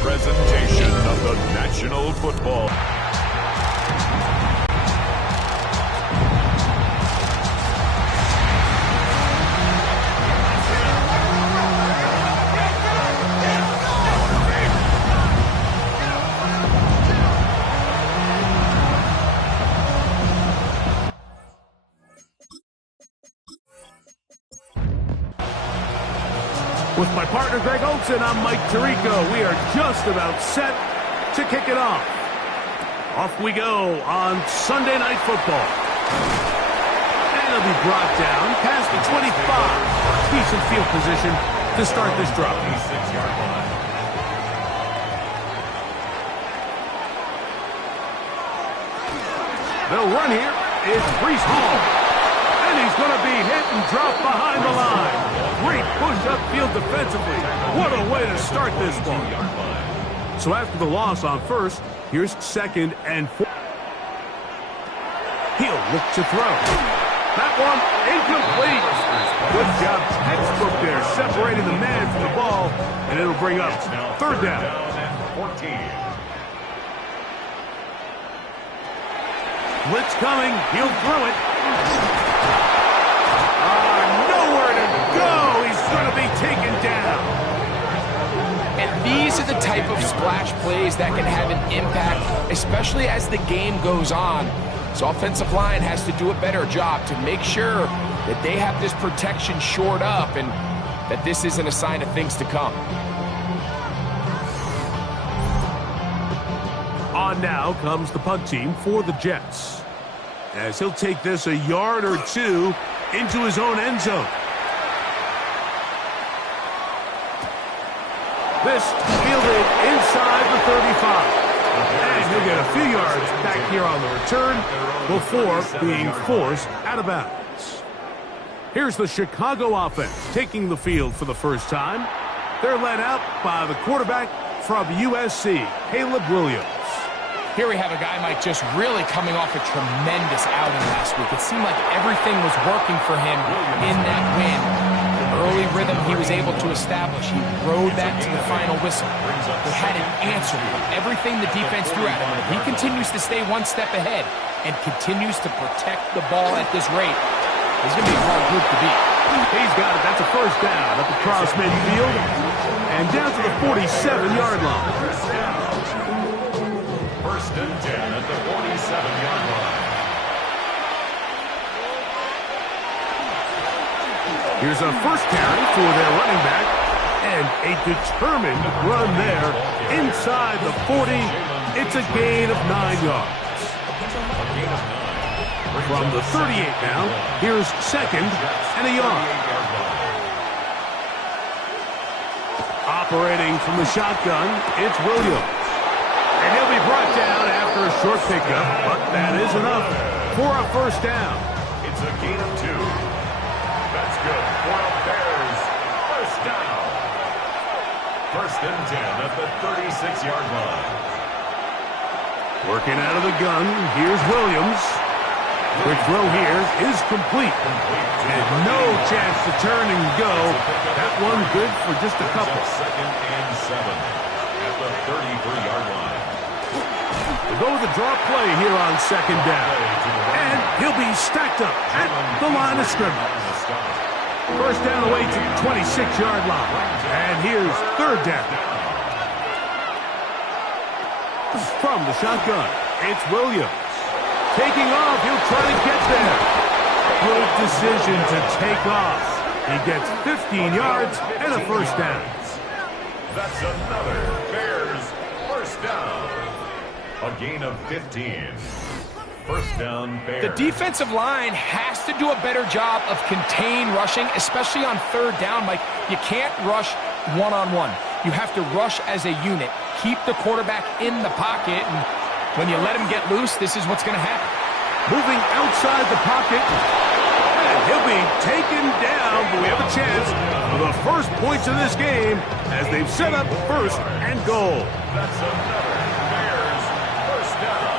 presentation of the National Football. With my partner, Greg Olson, I'm Mike Tirico. We are just about set to kick it off. Off we go on Sunday Night Football. And it'll be brought down past the 25. Decent field position to start this drive. They'll run here. It's Breece Hall. And he's going to be hit and dropped behind the line. Great push upfield defensively. What a way to start this one. So after the loss on first, here's second and 4. He'll look to throw. That one incomplete. Good job, textbook there, separating the man from the ball, and it'll bring up third down. 14. Blitz coming. He'll throw it. Nowhere to go. He's going to be taken down. And these are the type of splash plays that can have an impact, especially as the game goes on. So offensive line has to do a better job to make sure that they have this protection shored up and that this isn't a sign of things to come. On now comes the punt team for the Jets, as he'll take this a yard or two into his own end zone. This fielded inside the 35. And he'll get a few yards back here on the return before being forced out of bounds. Here's the Chicago offense taking the field for the first time. They're led out by the quarterback from USC, Caleb Williams. Here we have a guy, Mike, just really coming off a tremendous outing last week. It seemed like everything was working for him in that win. The early rhythm he was able to establish, he rode that to the final whistle. They had an answer for everything the defense threw at him. And if he continues to stay one step ahead and continues to protect the ball at this rate, he's going to be a hard group to beat. He's got it. That's a first down up across midfield and down to the 47-yard line. First and 10 at the 47-yard line. Here's a first carry for their running back, and a determined run there inside the 40. It's a gain of 9 yards. From the 38 now, here's second and a yard. Operating from the shotgun, it's Williams. And he'll be brought down after a short pickup, but that is enough for a first down. It's a gain of 2. That's good for a Bears first down. First and 10 at the 36-yard line. Working out of the gun, here's Williams. Quick throw here is complete. And no chance to turn and go. That one good for just a couple. Second and 7 at the 33-yard line. We'll go with a draw play here on second down. And he'll be stacked up at the line of scrimmage. First down away to the 26-yard line. And here's third down. From the shotgun, it's Williams. Taking off, he'll try to get there. Good decision to take off. He gets 15 yards and a first down. That's another Bears first down. A gain of 15. First down, Bears. The defensive line has to do a better job of contain rushing, especially on third down. Like, you can't rush one-on-one. You have to rush as a unit. Keep the quarterback in the pocket, and when you let him get loose, this is what's going to happen. Moving outside the pocket, and he'll be taken down, but we have a chance for the first points of this game as they've set up first and goal. That's another Bears first down.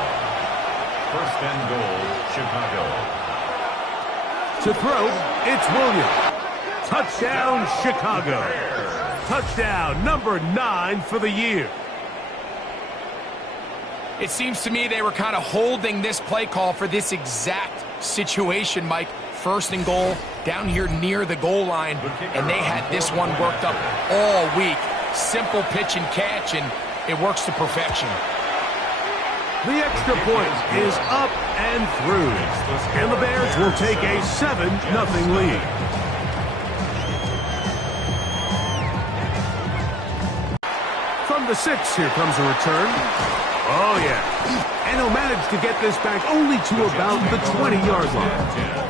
First and goal, Chicago. To throw, it's Williams. Touchdown, Chicago. Touchdown number 9 for the year. It seems to me they were kind of holding this play call for this exact situation, Mike. First and goal, down here near the goal line, and they had this one worked up all week. Simple pitch and catch, and it works to perfection. The extra point is up and through, and the Bears will take a 7-0 lead. From the 6, here comes a return. Oh, yeah. And he'll manage to get this back only to about the 20-yard line.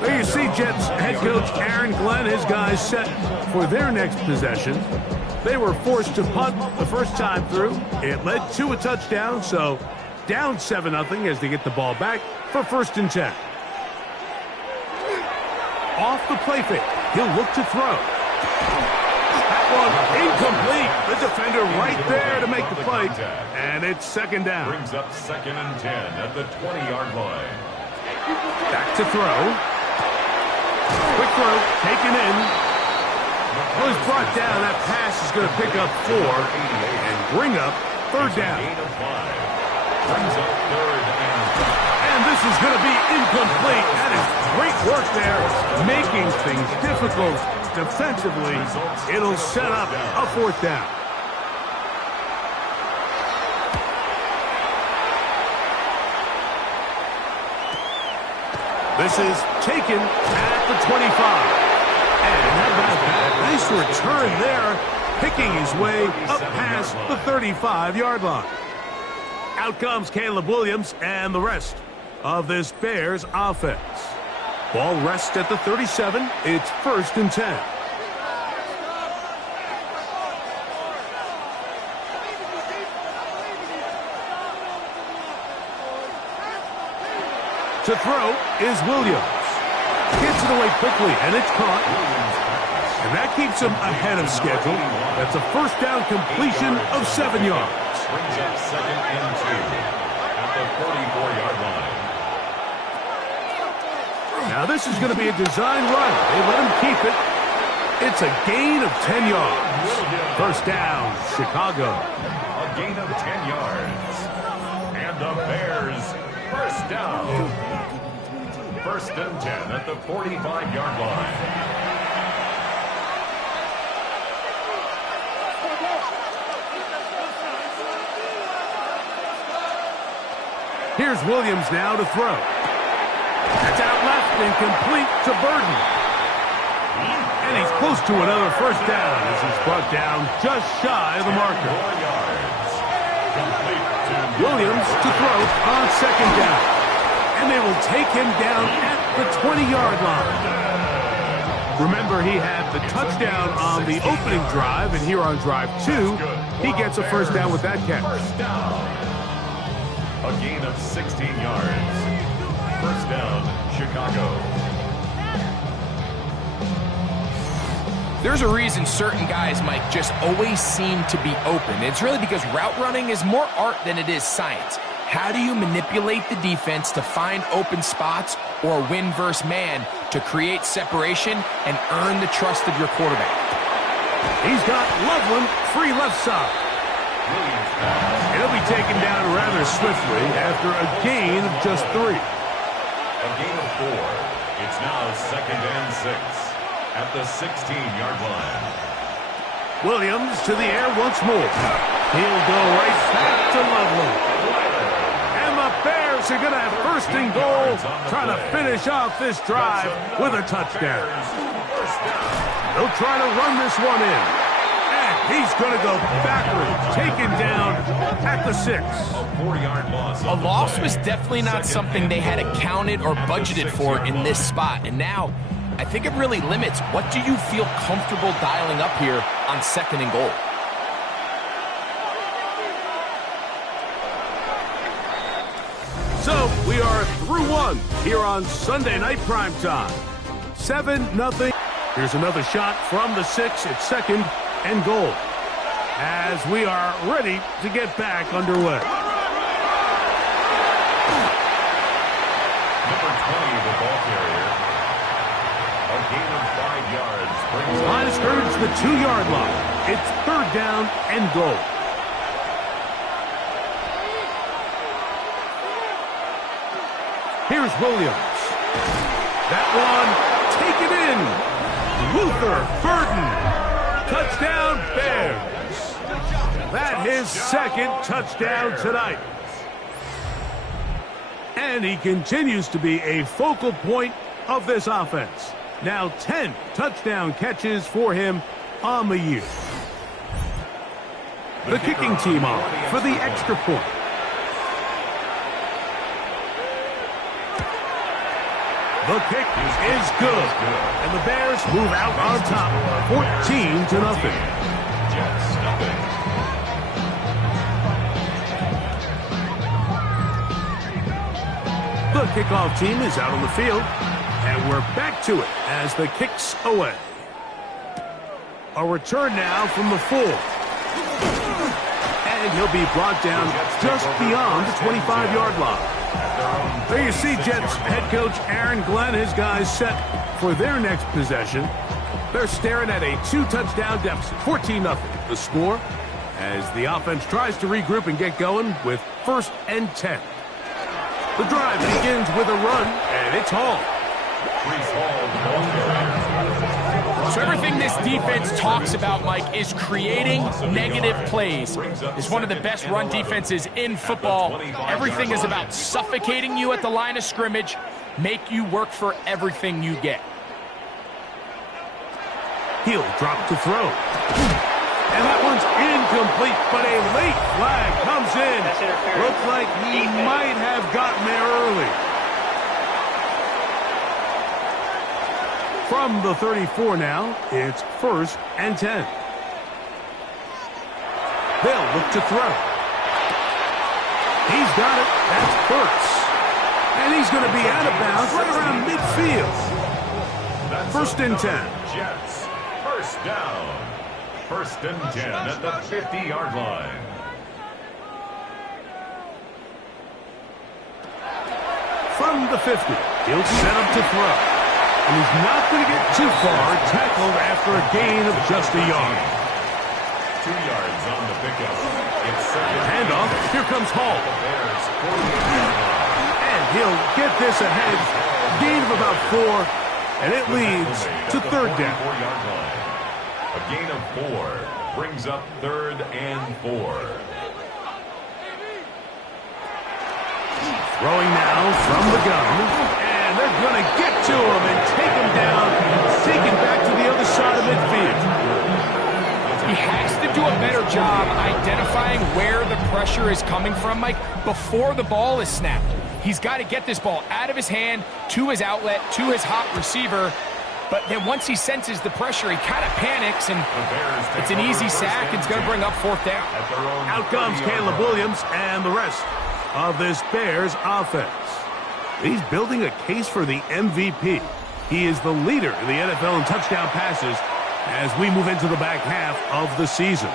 There you see Jets head coach Aaron Glenn, his guys set for their next possession. They were forced to punt the first time through. It led to a touchdown, so down 7-0 as they get the ball back for 1st and 10. Off the play fake, he'll look to throw. That one incomplete. The defender right there to make the play, and it's 2nd down. Brings up 2nd and 10 at the 20-yard line. Back to throw. Quick throw, taken in. Well, he's brought down. That pass is going to pick up 4 and bring up 3rd down. Gain of 5. Brings up 3rd and 5. And this is going to be incomplete. That is great work there, making things difficult defensively. It'll set up a 4th down. This is taken at the 25. And how about that? Nice return there, picking his way up past the 35-yard line. Out comes Caleb Williams and the rest of this Bears offense. Ball rests at the 37. It's 1st and 10. To throw is Williams. Gets it away quickly, and it's caught. And that keeps him ahead of schedule. That's a 1st down completion of 7 yards. Brings up 2nd and 2 at the 44-yard line. Now this is going to be a design run. They let him keep it. It's a gain of 10 yards. 1st down, Chicago. A gain of 10 yards. And the Bears, 1st down. 1st and 10 at the 45-yard line. Here's Williams now to throw. That's out left and complete to Burden. And he's close to another 1st down as he's brought down just shy of the marker. 4 yards. Complete to Williams to throw on 2nd down. And they will take him down at the 20-yard line. Remember, he had the touchdown on the opening drive, and here on drive 2, he gets a 1st down with that catch. 1st down. A gain of 16 yards. 1st down, Chicago. There's a reason certain guys, Mike, just always seem to be open. It's really because route running is more art than it is science. How do you manipulate the defense to find open spots or win versus man to create separation and earn the trust of your quarterback? He's got Loveland free left side. He'll be taken down rather swiftly after a gain of just 3. A gain of 4. It's now 2nd and 6 at the 16-yard line. Williams to the air once more. He'll go right back to Loveland. And the Bears are going to have 1st and goal, trying to finish off this drive with a touchdown. They'll try to run this one in. And he's going to go backwards, taken down at the 6. A 4-yard loss. A loss was definitely not something they had accounted or budgeted for in this spot. And now, I think it really limits what do you feel comfortable dialing up here on 2nd and goal. So we are through 1 here on Sunday Night Primetime. 7-0. Here's another shot from the 6 at 2nd and goal as we are ready to get back underway. Number 20, the ball carrier. A gain of 5 yards. Line of scrimmage, the 2-yard line. It's 3rd down and goal. Here's Williams. That one, taken in. Luther Burden. Touchdown, Bears. That his second touchdown tonight. And he continues to be a focal point of this offense. Now 10 touchdown catches for him on the year. The kicking team on for the extra point. The kick is good. And the Bears move out on top, 14-0. Jets nothing. The kickoff team is out on the field, and we're back to it as the kick's away. A return now from the 4. And he'll be brought down just beyond the 25-yard line. There you see Jets head coach Aaron Glenn, his guys set for their next possession. They're staring at a 2-touchdown deficit, 14-0. The score as the offense tries to regroup and get going with 1st and 10. The drive begins with a run, and it's Hall. So everything this defense talks about, Mike, is creating negative plays. It's one of the best run defenses in football. Everything is about suffocating you at the line of scrimmage, make you work for everything you get. He'll drop to throw. And that one's incomplete, but a late flag comes in. Looks like he might have gotten there early. From the 34 now, it's 1st and 10. They'll look to throw. He's got it. That's Burks. And he's going to be out of bounds right around midfield. 1st and 10. Jets, 1st down. 1st and 10 at the 50-yard line. From the 50, he'll set up to throw. And he's not going to get too far, tackled after a gain of just a yard. 2 yards on the pickup. It's 2nd. Handoff. Here comes Hall. And he'll get this ahead. Gain of about 4. And it leads to 3rd down. A gain of 4 brings up 3rd and 4. Throwing now from the gun. And they're going to get to him and take him down. Take him back to the other side of midfield. He has to do a better job identifying where the pressure is coming from, Mike, before the ball is snapped. He's got to get this ball out of his hand, to his outlet, to his hot receiver. But then once he senses the pressure, he kind of panics, and it's an easy sack. It's going to bring up 4th down. Out comes Caleb Williams and the rest of this Bears offense. He's building a case for the MVP. He is the leader in the NFL in touchdown passes as we move into the back half of the season.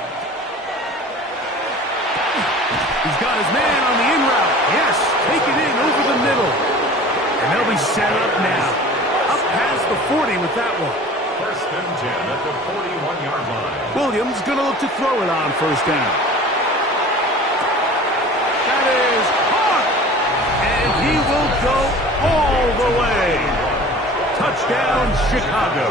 He's got his man on the in route. Yes, take it in over the middle. And they'll be set up now. Up past the 40 with that one. 1st and 10 at the 41-yard line. Williams going to look to throw it on 1st down. That is caught. And he will go all the way. Touchdown, Chicago.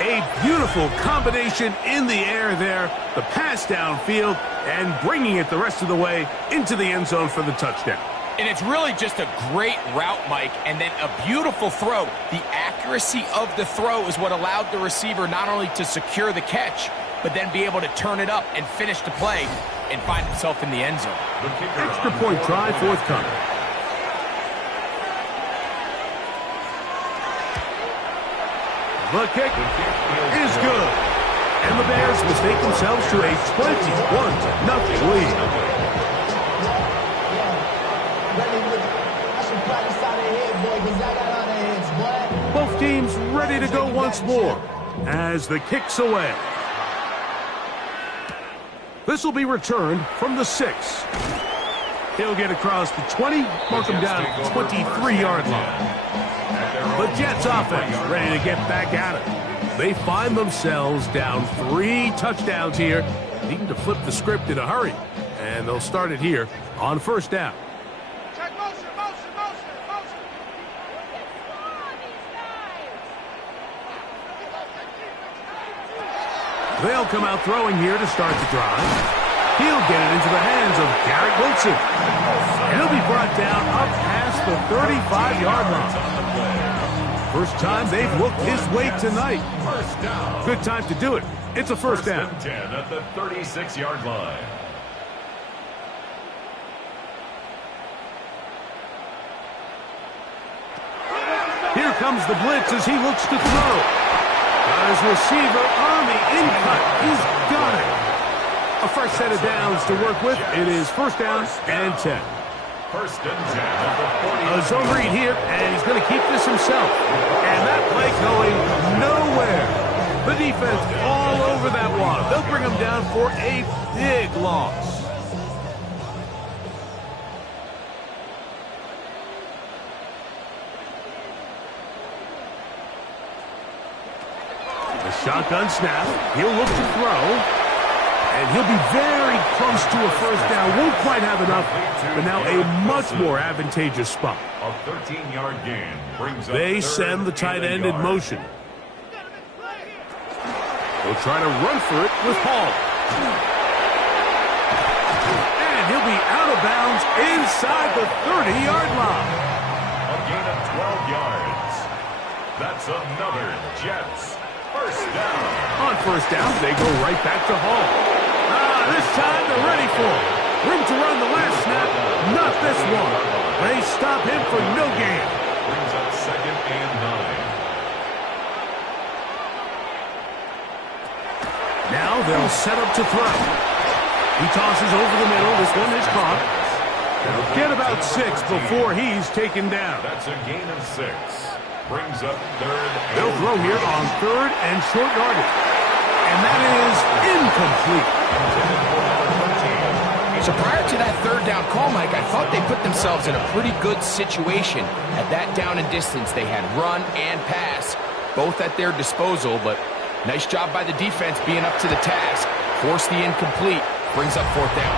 A beautiful combination in the air there. The pass downfield and bringing it the rest of the way into the end zone for the touchdown. And it's really just a great route, Mike, and then a beautiful throw. The accuracy of the throw is what allowed the receiver not only to secure the catch, but then be able to turn it up and finish the play and find himself in the end zone. Extra point try forthcoming. The kick is good. And the Bears mistake themselves to a 21-0 lead. Both teams ready to go once more as the kick's away. This will be returned from the 6. He'll get across the 20, mark him down at the 23-yard line. The Jets offense ready to get back at it. They find themselves down 3 touchdowns here, needing to flip the script in a hurry. And they'll start it here on 1st down. They'll come out throwing here to start the drive. He'll get it into the hands of Garrett Wilson. And he'll be brought down up past the 35-yard line. First time they've looked his way tonight. Good time to do it. It's a first down. 10 at the 36-yard line. Here comes the blitz as he looks to throw. Got his receiver on the in-cut. He's got it. A fresh set of downs to work with. It is first down and 10. First and 10 at the 40. A zone read here, and he's going to keep this himself. And that play going nowhere. The defense all over that one. They'll bring him down for a big loss. The shotgun snap. He'll look to throw. And he'll be very close to a first down. Won't quite have enough, but now a much more advantageous spot. A 13-yard gain brings up They send the tight end in motion. They'll try to run for it with Hall. And he'll be out of bounds inside the 30-yard line. A gain of 12 yards. That's another Jets first down. On first down, they go right back to Hall. This time they're ready for it. Room to run the last snap. Not this one. They stop him for no gain. Brings up second and 9. Now they'll set up to throw. He tosses over the middle. This one is caught. They'll get about 6 before he's taken down. That's a gain of 6. Brings up third. They'll throw here on third and short yardage. And that is incomplete. So prior to that third down call, Mike, I thought they put themselves in a pretty good situation at that down and distance. They had run and pass, both at their disposal, but nice job by the defense being up to the task. Force the incomplete, brings up fourth down.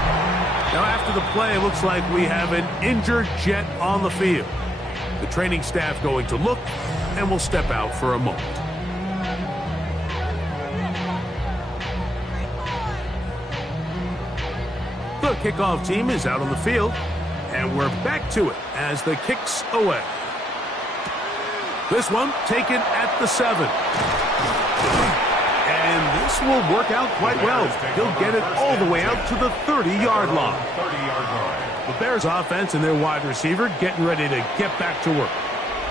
Now after the play, it looks like we have an injured Jet on the field. The training staff going to look, and will step out for a moment. The kickoff team is out on the field, and we're back to it as the kick's away. This one taken at the 7. And this will work out quite well. He'll get it all the way out to the 30-yard line. 30-yard line. The Bears offense and their wide receiver getting ready to get back to work.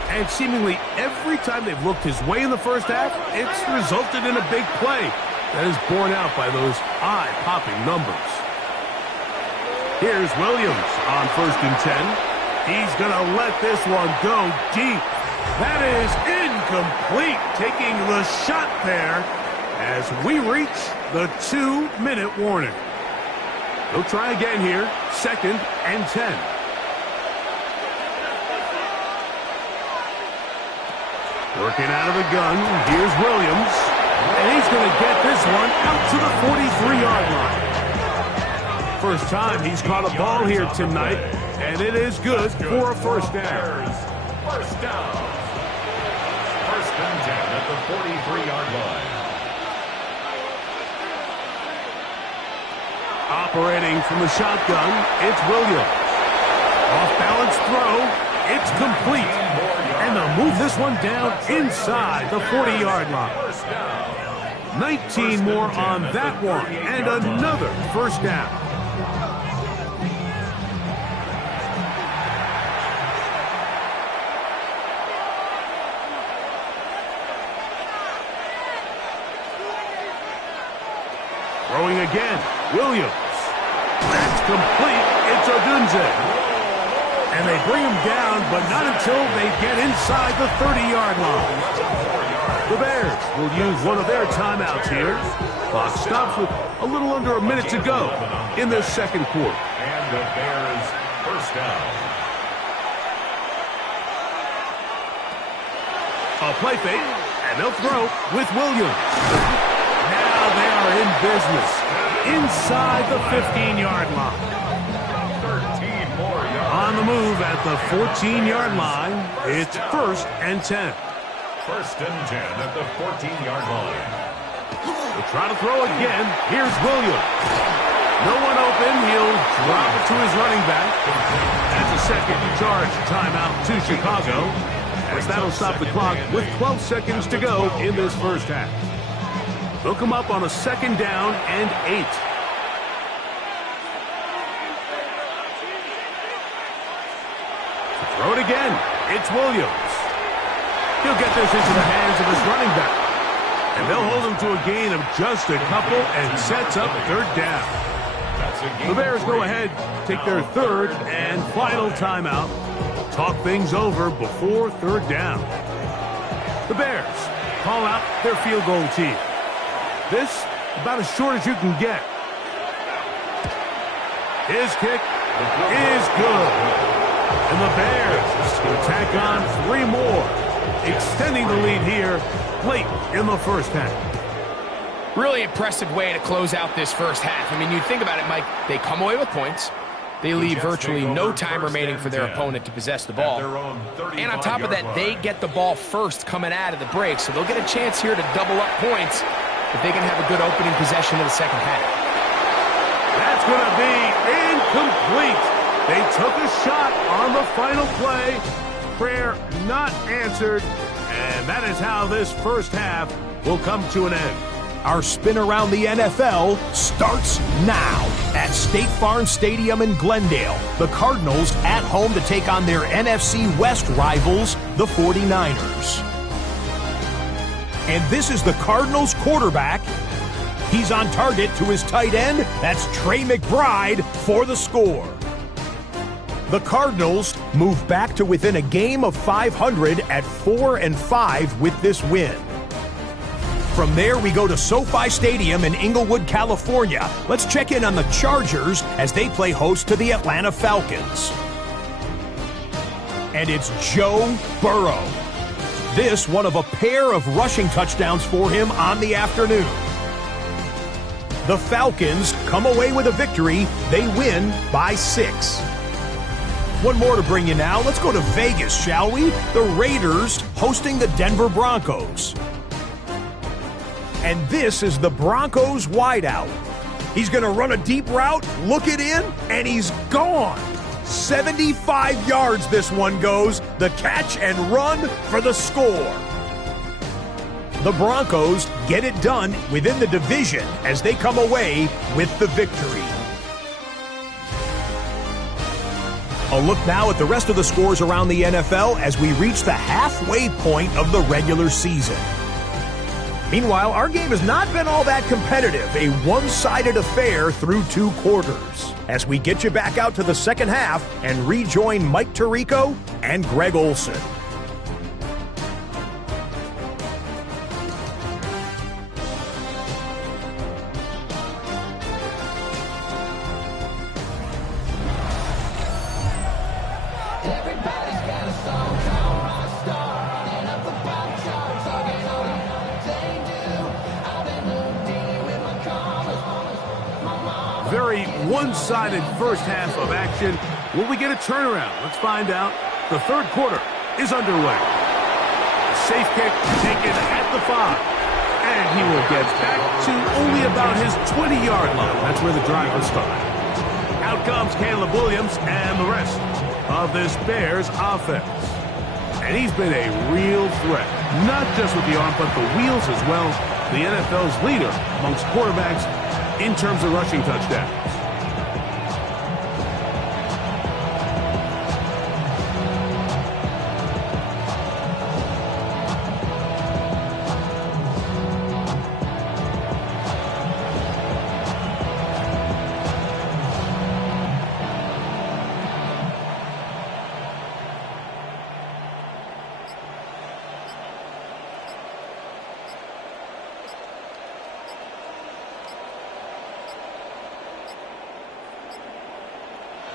And seemingly every time they've looked his way in the first half, it's resulted in a big play that is borne out by those eye-popping numbers. Here's Williams on first and 10. He's going to let this one go deep. That is incomplete, taking the shot there as we reach the 2-minute warning. They'll try again here, second and 10. Working out of the gun, here's Williams. And he's going to get this one out to the 43-yard line. First time he's caught a ball here tonight, and it is good for a first down. First down. First and 10 at the 43-yard line. Operating from the shotgun, it's Williams. Off-balance throw, it's complete. And they'll move this one down inside the 40-yard line. 19 more on that one, and another first down. Throwing again, Williams. That's complete. It's Odunze. And they bring him down, but not until they get inside the 30-yard line. The Bears will use one of their timeouts here. Clock stops with a little under a minute to go in the second quarter. And the Bears first down. A play fake, and they'll throw with Williams. Now they are in business inside the 15-yard line. 13 more yards. On the move at the 14-yard line, it's first and 10. First and 10 at the 14-yard line. He'll try to throw again. Here's Williams. No one open. He'll drop it to his running back. That's a second charge timeout to Chicago, as that'll stop the clock with 12 seconds to go in this first half. They'll come up on a 2nd down and 8. Throw it again. It's Williams. He'll get this into the hands of his running back. And they'll hold him to a gain of just a couple and sets up 3rd down. The Bears go ahead, take their 3rd and final timeout. Talk things over before 3rd down. The Bears call out their field goal team. This about as short as you can get. His kick is good. And the Bears will tack on 3 more, extending the lead here late in the first half. Really impressive way to close out this first half. I mean, you think about it, Mike, they come away with points. They leave virtually no time remaining for their opponent to possess the ball. And on top of that, they get the ball first coming out of the break, so they'll get a chance here to double up points if they can have a good opening possession of the second half. That's going to be incomplete. They took a shot on the final play. Prayer not answered, and that is how this first half will come to an end. Our spin around the NFL starts now at State Farm Stadium in Glendale. The Cardinals at home to take on their NFC West rivals, the 49ers. And this is the Cardinals quarterback. He's on target to his tight end. That's Trey McBride for the score. The Cardinals move back to within a game of 500 at 4-5 with this win. From there, we go to SoFi Stadium in Inglewood, California. Let's check in on the Chargers as they play host to the Atlanta Falcons. And it's Joe Burrow. This one of a pair of rushing touchdowns for him on the afternoon. The Falcons come away with a victory. They win by 6. One more to bring you now. Let's go to Vegas, shall we? The Raiders hosting the Denver Broncos. And this is the Broncos wideout. He's going to run a deep route, look it in, and he's gone. 75 yards this one goes. The catch and run for the score. The Broncos get it done within the division as they come away with the victory. A look now at the rest of the scores around the NFL as we reach the halfway point of the regular season. Meanwhile, our game has not been all that competitive, a one-sided affair through 2 quarters. As we get you back out to the second half and rejoin Mike Tirico and Greg Olson. Very one-sided first half of action. Will we get a turnaround? Let's find out. The 3rd quarter is underway. A safe kick taken at the 5. And he will get back to only about his 20-yard line. That's where the drive will start. Out comes Caleb Williams and the rest of this Bears offense. And he's been a real threat, not just with the arm, but the wheels as well. The NFL's leader amongst quarterbacks in terms of rushing touchdowns.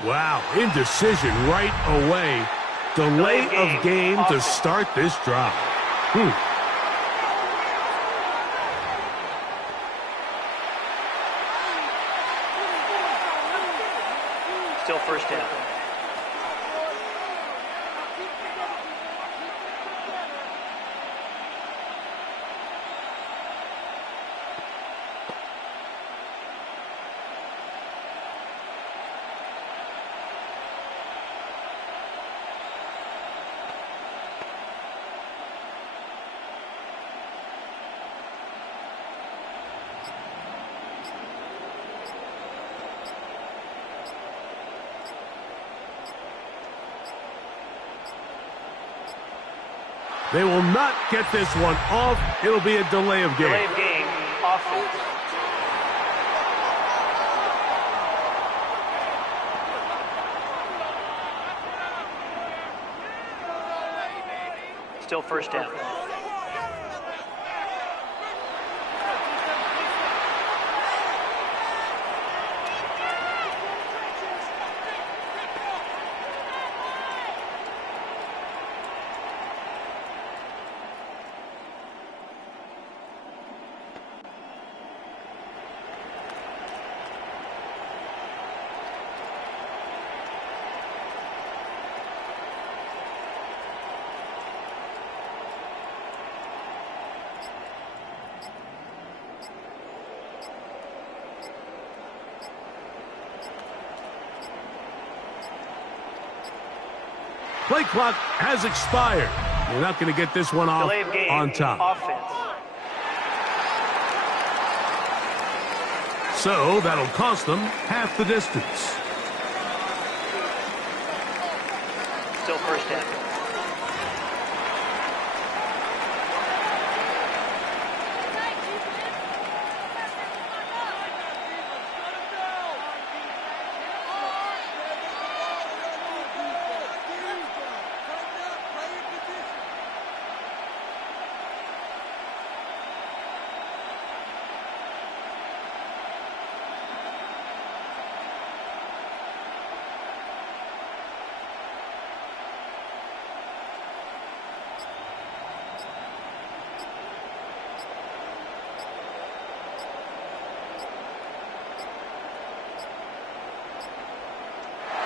Wow, indecision right away. Delay of game to start this drive. Still first down. They will not get this one off. It'll be a delay of game. Delay of game, offense. Still first down. Play clock has expired. You're not going to get this one off Delay of game, on time. offense. So that'll cost them half the distance. Still first down.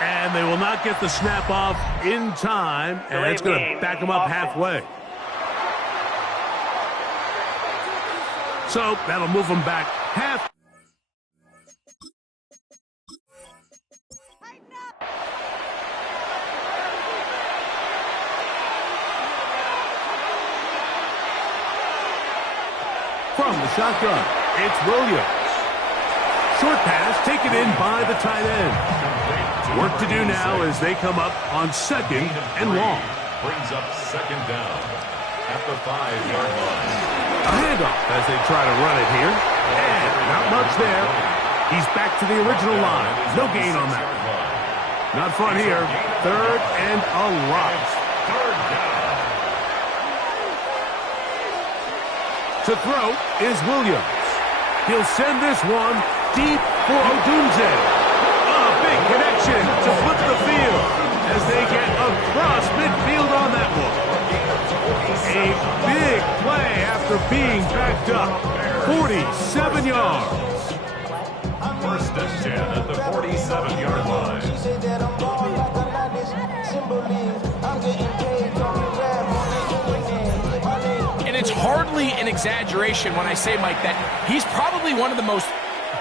And they will not get the snap off in time, and it's going to back them up halfway. So that'll move them back half. From the shotgun, it's Williams. Short pass taken in by the tight end. Work to do now as they come up on second and long. Brings up second down at the 5-yard line. A handoff as they try to run it here. And not much there. He's back to the original line. No gain on that. Not fun here. Third and a lot. Third down. To throw is Williams. He'll send this one deep for Odunze. Big connection to flip the field as they get across midfield on that one. A big play after being backed up. 47 yards. First and 10 at the 47-yard line. And it's hardly an exaggeration when I say, Mike, that he's probably one of the most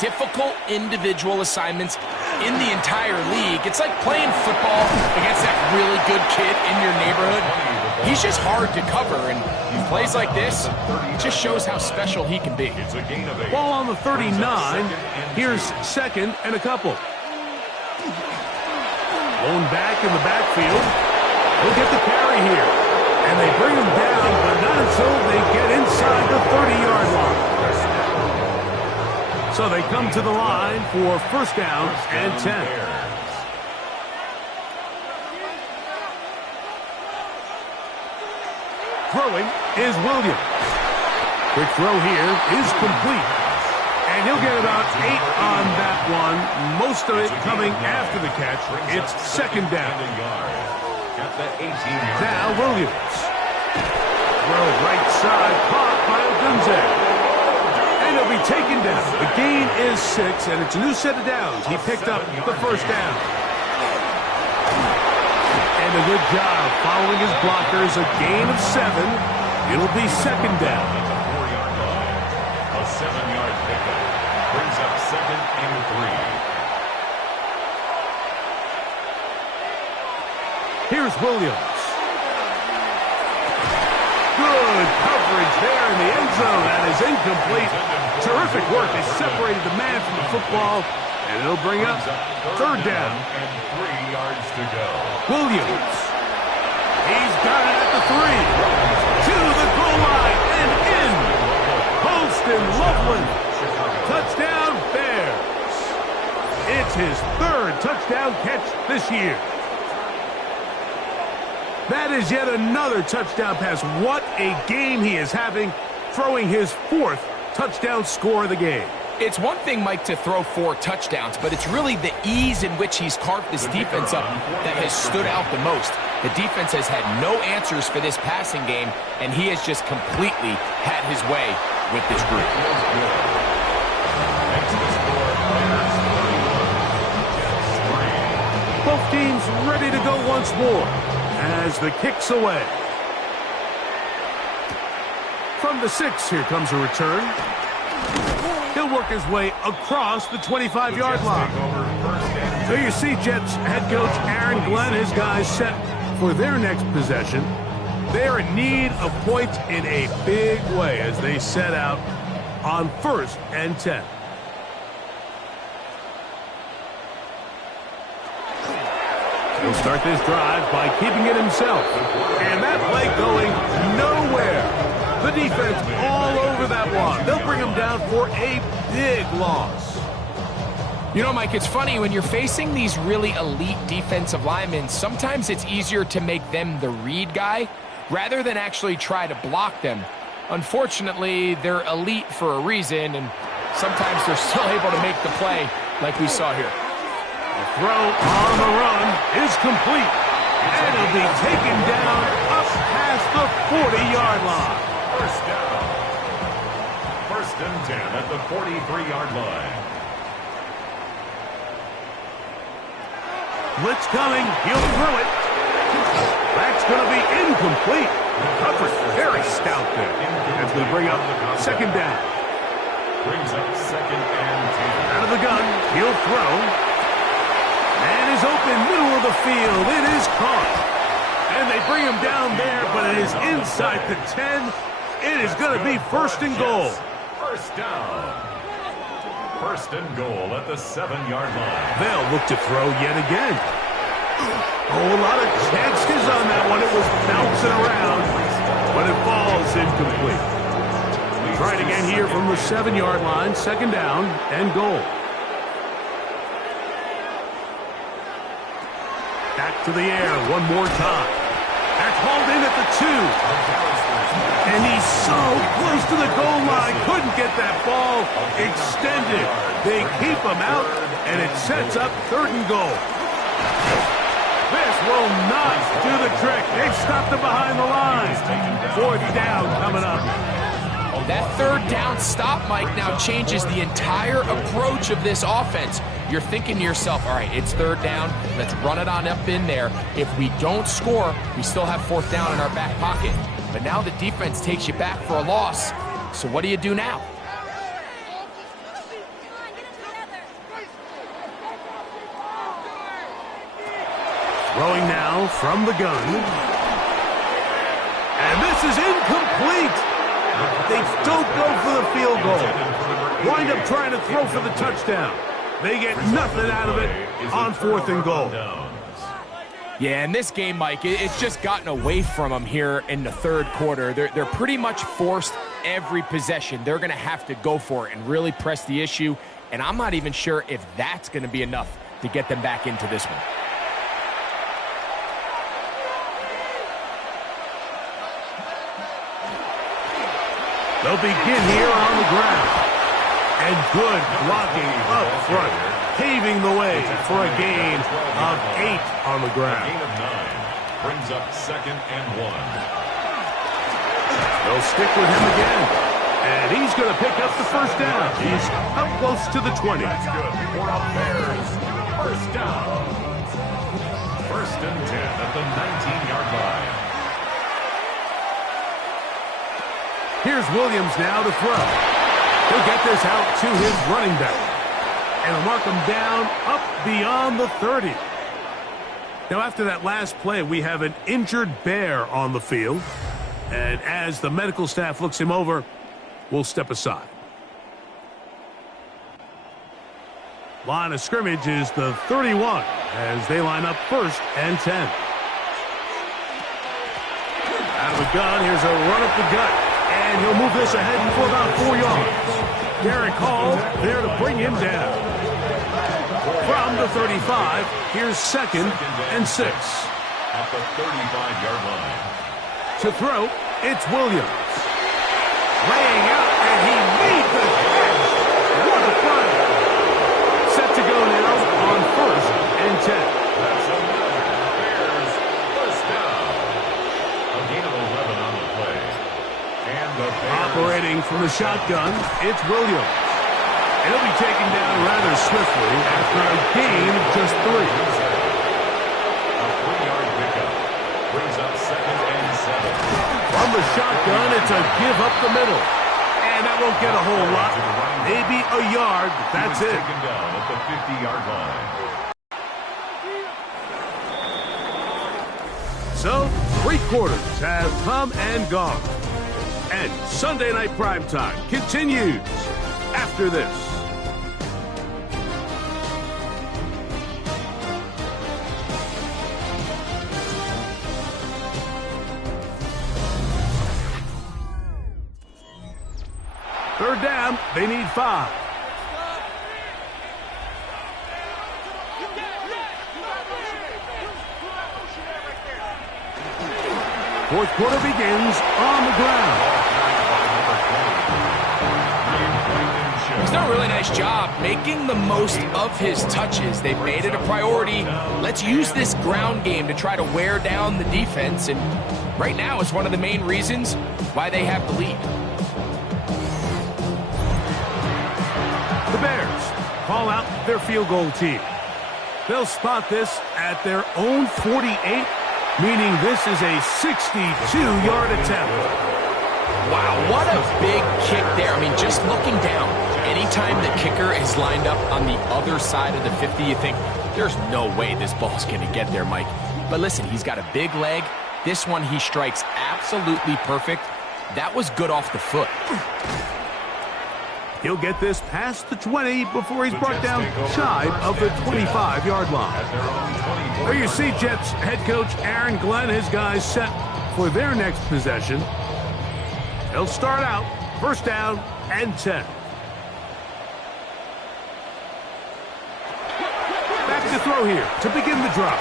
difficult individual assignments in the entire league. It's like playing football against that really good kid in your neighborhood. He's just hard to cover, and plays like this just shows how special he can be. Ball on the 39. Here's second and a couple. Blown back in the backfield. He'll get the carry here. And they bring him down, but not until they get inside the 30-yard line. So they come to the line for first down and 10. Throwing is Williams. Quick throw here is complete. And he'll get about 8 on that one. Most of it coming after the catch. It's second down. Now Williams. Throw right side, caught by Odunze. And he'll be taken down. The gain is 6, and it's a new set of downs. He picked up the first down. And a good job following his blockers. A gain of 7. It'll be second down. A 7-yard pickup brings up second and 3. Here's Williams. Good coverage there in the end zone. That is incomplete. Terrific work. They separated the man from the football, and it'll bring up third down. And 3 yards to go. Williams. He's got it at the 3. his third touchdown catch this year. That is yet another touchdown pass. What a game he is having, throwing his fourth touchdown score of the game. It's one thing, Mike, to throw 4 touchdowns, but it's really the ease in which he's carved this defense up that has stood out the most. The defense has had no answers for this passing game, and he has just completely had his way with this group. Both teams ready to go once more as the kick's away. From the 6, here comes a return. He'll work his way across the 25-yard line. So you see Jets head coach Aaron Glenn, his guys set for their next possession. They're in need of points in a big way as they set out on 1st and 10. He'll start this drive by keeping it himself. And that play going nowhere. The defense all over that one. They'll bring him down for a big loss. You know, Mike, it's funny, when you're facing these really elite defensive linemen, sometimes it's easier to make them the read guy rather than actually try to block them. Unfortunately, they're elite for a reason, and sometimes they're still able to make the play like we saw here. The throw on the run is complete, and it'll be taken down up past the 40-yard line. First down. 1st and 10 at the 43-yard line. Blitz coming. He'll throw it. That's going to be incomplete. Coverage very stout there as we bring up 2nd down. Brings up 2nd and 10. Out of the gun. He'll throw. And is open middle of the field. It is caught. And they bring him down there, but it is inside the 10. It is going to be 1st and goal. 1st down. 1st and goal at the 7-yard line. They'll look to throw yet again. Oh, a lot of chances on that one. It was bouncing around, but it falls incomplete. Try it again here from the 7-yard line. 2nd down and goal. Back to the air one more time. That's hauled in at the 2. And he's so close to the goal line. Couldn't get that ball extended. They keep him out, and it sets up 3rd and goal. This will not do the trick. They've stopped him behind the line. 4th down coming up. That 3rd down stop, Mike, now changes the entire approach of this offense. You're thinking to yourself, all right, it's 3rd down. Let's run it on up in there. If we don't score, we still have 4th down in our back pocket. But now the defense takes you back for a loss. So what do you do now? Throwing now from the gun. And this is incomplete. They don't go for the field goal. Wind up trying to throw for the touchdown. They get nothing out of it on 4th and goal. Yeah, in this game, Mike, it's just gotten away from them here in the 3rd quarter. They're pretty much forced every possession. They're going to have to go for it and really press the issue. And I'm not even sure if that's going to be enough to get them back into this one. They'll begin here on the ground. And good blocking up front, paving the way for a gain of 8 on the ground. Gain of 9 brings up 2nd and 1. They'll stick with him again. And he's going to pick up the 1st down. He's up close to the 20. That's good for our Bears. 1st down. 1st and 10 at the 19-yard line. Here's Williams now to throw. He'll get this out to his running back. And he'll mark him down up beyond the 30. Now, after that last play, we have an injured Bear on the field. And as the medical staff looks him over, we'll step aside. Line of scrimmage is the 31 as they line up 1st and 10. Out of the gun, here's a run up the gut. And he'll move this ahead for about 4 yards. Derek Hall there to bring him down. From the 35, here's second and 6. At the 35-yard line. To throw, it's Williams. Laying out, and he made the catch. What a play. Set to go now on first and 10. That's another Bears first down. A gain of 11 on the play. And the Bears Operating from the shotgun, it's Williams. And he'll be taken down rather swiftly after a gain of just 3. A 3-yard pickup. Brings up second and 7. From the shotgun, it's a give up the middle. And that won't get a whole lot. Maybe a yard, but that's it. Taken down at the 50-yard line. So, 3 quarters have come and gone. And Sunday Night Primetime continues after this. Third down, they need 5. Fourth quarter begins on the ground. He's done a really nice job making the most of his touches. They've made it a priority. Let's use this ground game to try to wear down the defense. And right now it's one of the main reasons why they have the lead. The Bears call out their field goal team. They'll spot this at their own 48, meaning this is a 62-yard attempt. Wow, what a big kick there. I mean, just looking down, anytime the kicker is lined up on the other side of the 50, you think, there's no way this ball's going to get there, Mike. But listen, he's got a big leg. This one he strikes absolutely perfect. That was good off the foot. He'll get this past the 20 before he's brought down shy of the 25-yard line. There you see Jets head coach Aaron Glenn, his guys set for their next possession. They'll start out first down and 10. Back to throw here to begin the drive.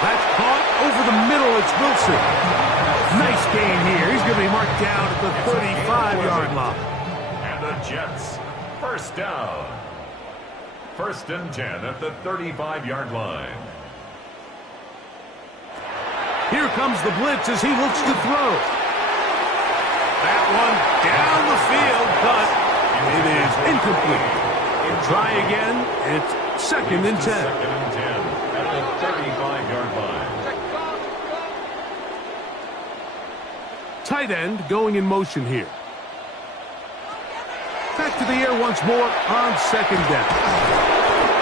That's caught over the middle. It's Wilson. Nice gain here. He's going to be marked down at the 35-yard line. The Jets, first down. First and 10 at the 35-yard line. Here comes the blitz as he looks to throw. That one down the field, but it is incomplete. Try again. It's second and 10. Second and 10 at the 35-yard line. Tight end going in motion here. Back to the air once more on second down.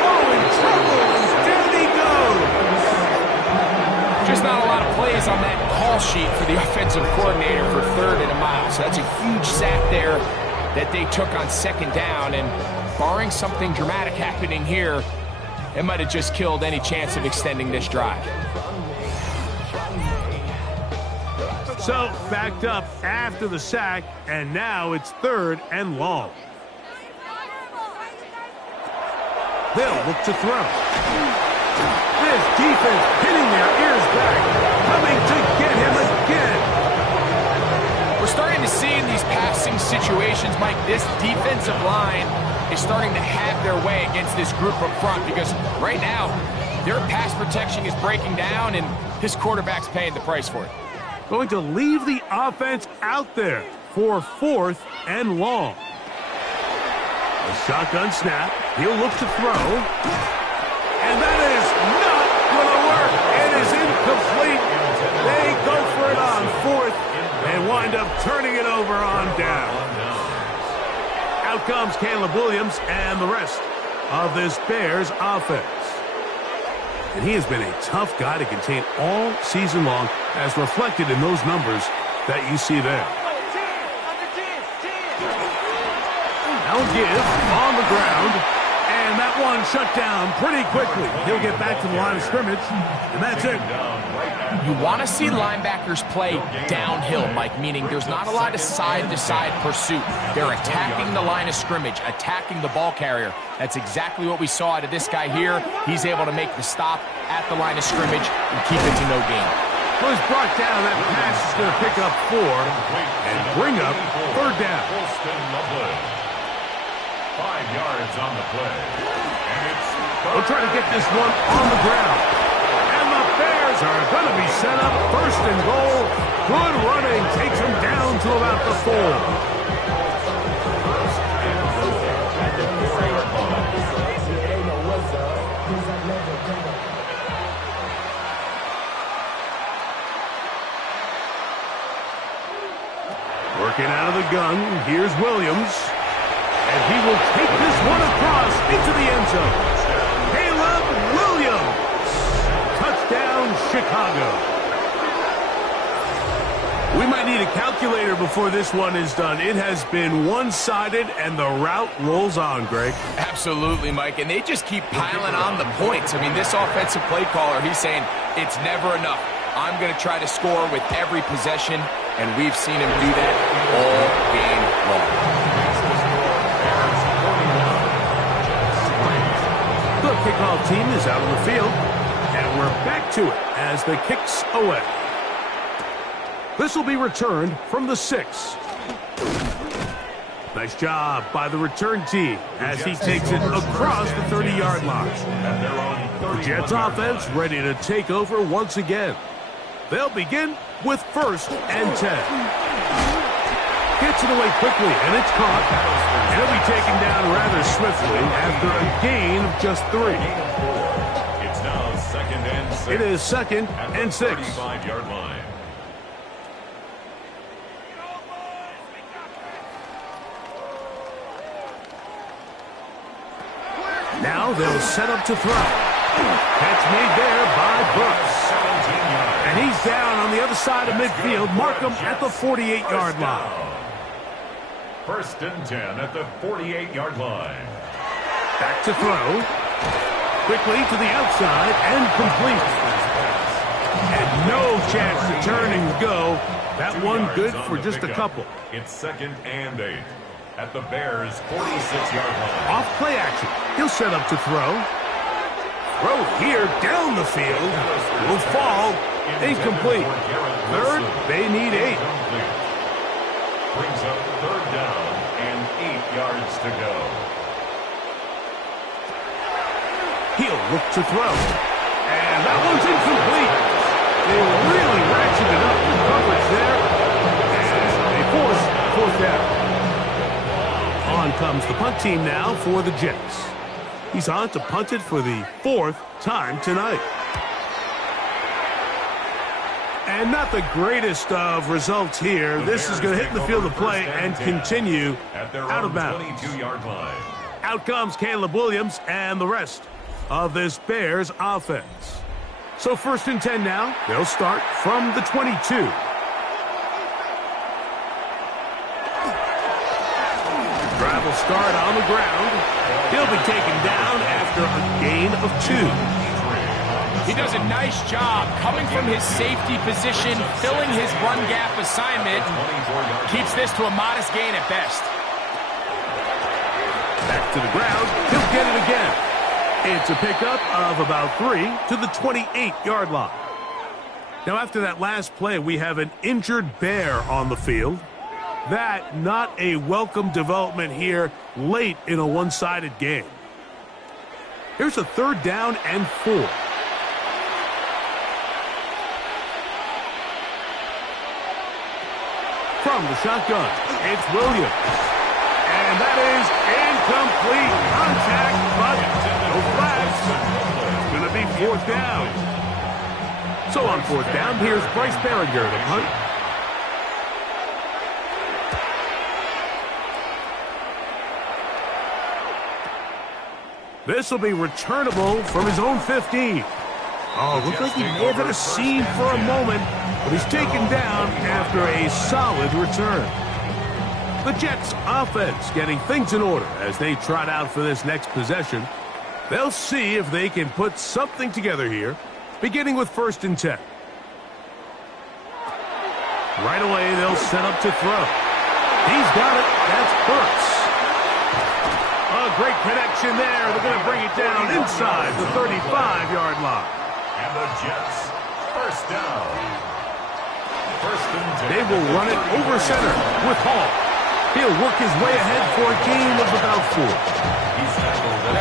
Oh, in trouble, and down he goes. Just not a lot of plays on that call sheet for the offensive coordinator for third and a mile. So that's a huge sack there that they took on second down. And barring something dramatic happening here, it might have just killed any chance of extending this drive. So, backed up after the sack, and now it's third and long. They'll look to throw. This defense pinning their ears back, coming to get him again. We're starting to see in these passing situations, Mike, this defensive line is starting to have their way against this group up front because right now, their pass protection is breaking down, and this quarterback's paying the price for it. Going to leave the offense out there for fourth and long. A shotgun snap. He'll look to throw. And that is not going to work. It is incomplete. They go for it on fourth and wind up turning it over on down. Out comes Caleb Williams and the rest of this Bears offense. And he has been a tough guy to contain all season long, as reflected in those numbers that you see there. Now give on the ground, and that one shut down pretty quickly. He'll get back to the line of scrimmage, and that's it. You want to see linebackers play downhill, Mike, meaning there's not a lot of side-to-side pursuit. They're attacking the line of scrimmage, attacking the ball carrier. That's exactly what we saw out of this guy here. He's able to make the stop at the line of scrimmage and keep it to no gain. Was brought down. That pass is going to pick up 4 and bring up third down. 5 yards on the play. And it's We'll try to get this one on the ground. And the Bears are going to be set up first and goal. Good running. Takes them down to about the 4. Working out of the gun, here's Williams. And he will take this one across into the end zone. Caleb Williams. Touchdown, Chicago. We might need a calculator before this one is done. It has been one-sided, and the route rolls on, Greg. Absolutely, Mike, and they just keep piling on the points. I mean, this offensive play caller, he's saying it's never enough. I'm going to try to score with every possession, and we've seen him do that all game long. The kickoff team is out on the field, and we're back to it as the kick's away. This will be returned from the 6. Nice job by the return team as he takes it across the 30-yard line. The Jets offense ready to take over once again. They'll begin with 1st and 10. Gets it away quickly, and it's caught. And it'll be taken down rather swiftly after a gain of just 3. It's now 2nd and 6. It is 2nd and 6. 35-yard line. Now they'll set up to throw. Catch made there by Brooks. And he's down on the other side of midfield. Markham at the 48-yard line. 1st and 10 at the 48-yard line. Back to throw. Quickly to the outside and complete. And no chance to turn and go. That one good for just a couple. It's 2nd and 8 at the Bears' 46-yard line. Off play action. He'll set up to throw. Throw here down the field. Will fall. Incomplete. 3rd, they need 8. Brings up 3rd down and 8 yards to go. He'll look to throw. And that one's incomplete. They really ratcheted up the coverage there. And they force 4th down. On comes the punt team now for the Jets. He's on to punt it for the 4th time tonight. And not the greatest of results here. This is going to hit the field of play and continue out of bounds. 22-yard line. Out comes Caleb Williams and the rest of this Bears offense. So 1st and 10 now. They'll start from the 22. Drive will start on the ground. He'll be taken down after a gain of 2. He does a nice job coming from his safety position, filling his run gap assignment. Keeps this to a modest gain at best. Back to the ground. He'll get it again. It's a pickup of about 3 to the 28-yard line. Now, after that last play, we have an injured Bear on the field. That, not a welcome development here late in a one-sided game. Here's a 3rd down and 4. From the shotgun, it's Williams. And that is incomplete contact, but no flags. It's going to be 4th down. So on 4th down, here's Bryce Behringer to punt. This will be returnable from his own 15. Oh, looks like he may have had a seam for a moment, but he's taken down after a solid return. The Jets offense getting things in order as they trot out for this next possession. They'll see if they can put something together here, beginning with 1st and 10. Right away, they'll set up to throw. He's got it. That's Hurts. A great connection there. They're going to bring it down inside the 35-yard line. And the Jets, first down. First and 10. They will run it over center with Hall. He'll work his way ahead for a gain of about 4.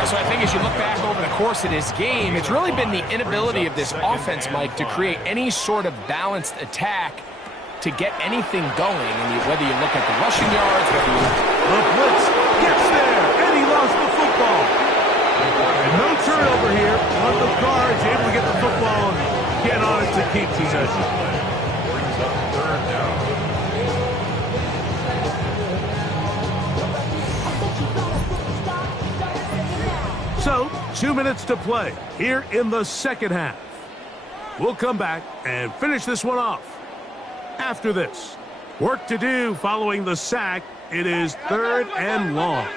So I think as you look back over the course of this game, it's really been the inability of this offense, Mike, to create any sort of balanced attack to get anything going. And whether you look at the rushing yards, whether you The blitz gets there, and he lost the football. And no turnover here, but the Guards able to get the football and get on it to keep possession. Brings up third down. So, 2 minutes to play here in the second half. We'll come back and finish this one off. After this, work to do following the sack. It is 3rd and long.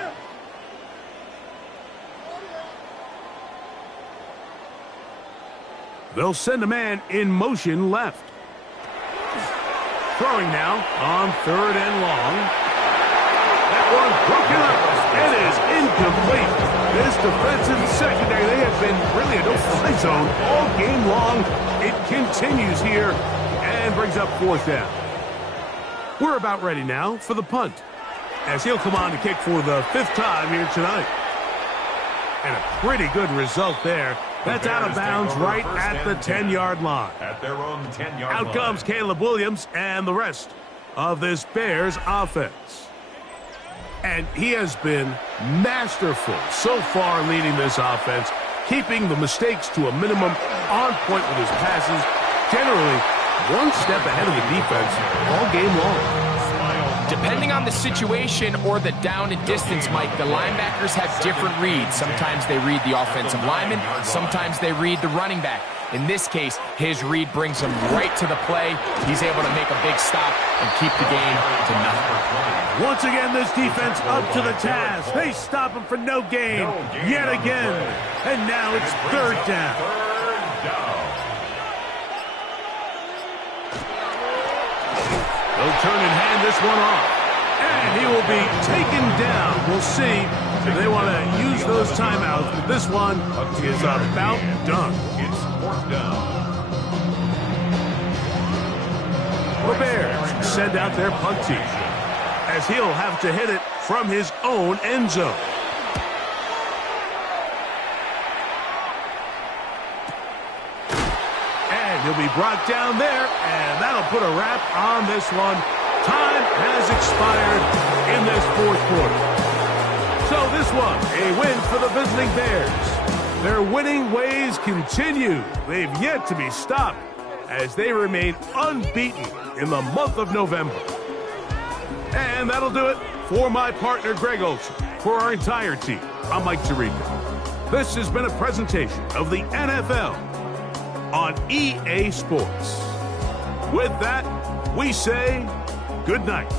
They'll send a man in motion left. Throwing now on 3rd and long. That one broken up. It is incomplete. This defensive secondary, they have been really a no-fly zone all game long. It continues here and brings up 4th down. We're about ready now for the punt, as he'll come on to kick for the 5th time here tonight. And a pretty good result there. That's out of bounds right at the 10-yard line. At their own 10-yard line. Out comes Caleb Williams and the rest of this Bears offense. And he has been masterful so far leading this offense, keeping the mistakes to a minimum, on point with his passes, generally one step ahead of the defense all game long. Depending on the situation or the down and distance, Mike, the linebackers have different reads. Sometimes they read the offensive lineman, sometimes they read the running back. In this case, his read brings him right to the play. He's able to make a big stop and keep the game to nothing. Once again, this defense up to the task. They stop him for no gain yet again. And now it's 3rd down. They'll turn and hand this one off. And he will be taken down. We'll see if they want to use those timeouts. But this one is about done. It's 4th down. The Bears send out their punt team, as he'll have to hit it from his own end zone. And he'll be brought down there, and that'll put a wrap on this one. Time has expired in this 4th quarter. So this one, a win for the visiting Bears. Their winning ways continue. They've yet to be stopped as they remain unbeaten in the month of November. And that'll do it for my partner, Greg Olson. For our entire team, I'm Mike Tirico. This has been a presentation of the NFL on EA Sports. With that, we say good night.